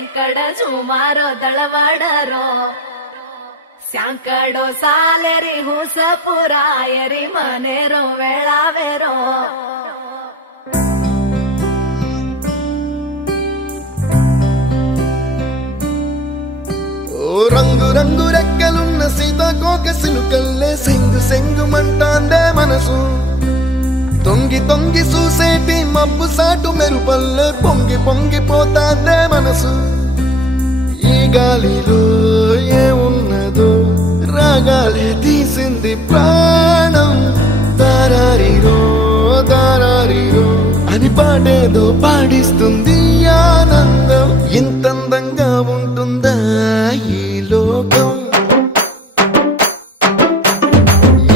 ಕೆಂಕಡ ಸುಮಾರೋ ದಳವಾಡರೋ ಸ್ಯಾಂಕಡೋ ಸಾಲೆರಿ ಹುಸಪುರಾಯರಿ ಮನೆರೋ ವೇಳಾವೆರೋ రంగు రంగు రెక్కలున్న సీతాకోక సిలుకల్లే సెంగు సెంగు మంటాందే మనసు తొంగి తొంగి చూసేటి మబ్బు సాటు మెరుపల్లే పొంగి పొంగిపోతాందే మనసు ఈ గాలిలో ఏమున్నదో రాగాలే తీసింది ప్రాణం దారారిరో దారారిరో అని పాడేదో పాడిస్తుంది ఆనందం ఇంతందంగా ఉంటుందా ఈ లోకం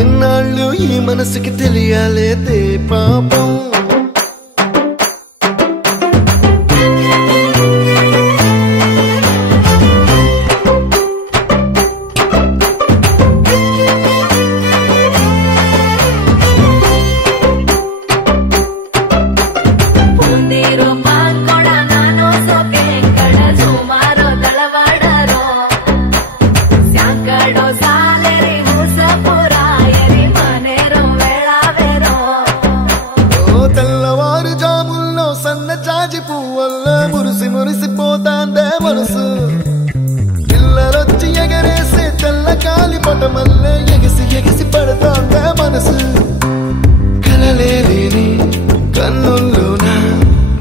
ఇన్నాళ్ళు ఈ మనసుకి తెలియాలేదే పాపం మురిసిపోతాందే మనసు పిల్లలొచ్చి ఎగరేసే తెల్ల కాలి పటమల్లే ఎగిసి ఎగిసి పడతాందే మనసు కలలేని కన్నుల్లోన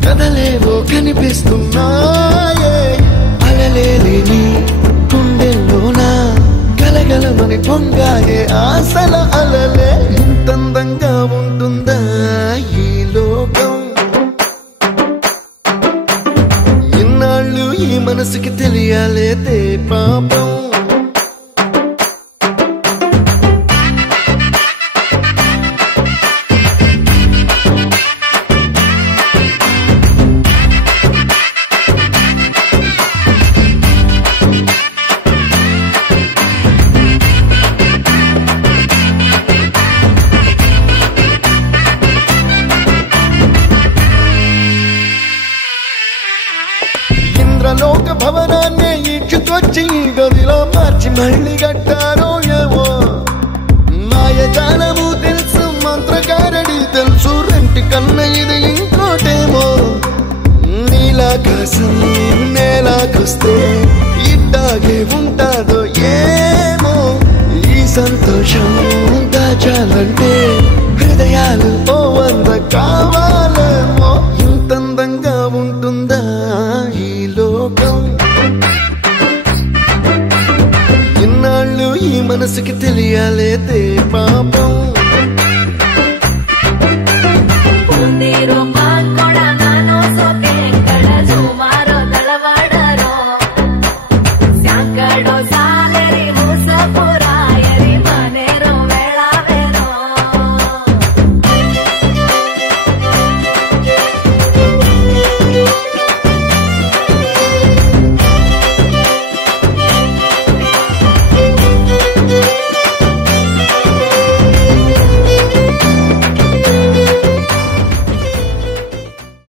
కదలేవో కనిపిస్తున్నాయే అలలేని గుండెల్లోన గలగలమని పొంగాయే ఆశల అలలే ఇంతందంగా ఉంటుందా ఈ లోకం ఈ మనసుకి తెలియాలేదే పాపం ఇంద్రలోక భవనాన్ని ఈడ్చుకొచ్చి గదిలో మార్చి మళ్ళీ కట్టారో ఏమో మాయజాలము తెలుసు మంత్రకారడి తెలుసు రెంటి కన్న ఇది ఇంకోటేమో నీలాకాశం నేలాకొస్తే ఇట్టాగే ఉంటాదో ఏమో ఈ సంతోషం దాచాలంటే హృదయాలు ఓ వంద కావాలేమో ఇంతందంగా ఉంటుందా ఈ లోకం ఇన్నాళ్ళు ఈ మనసుకి తెలియాలేదే పాపం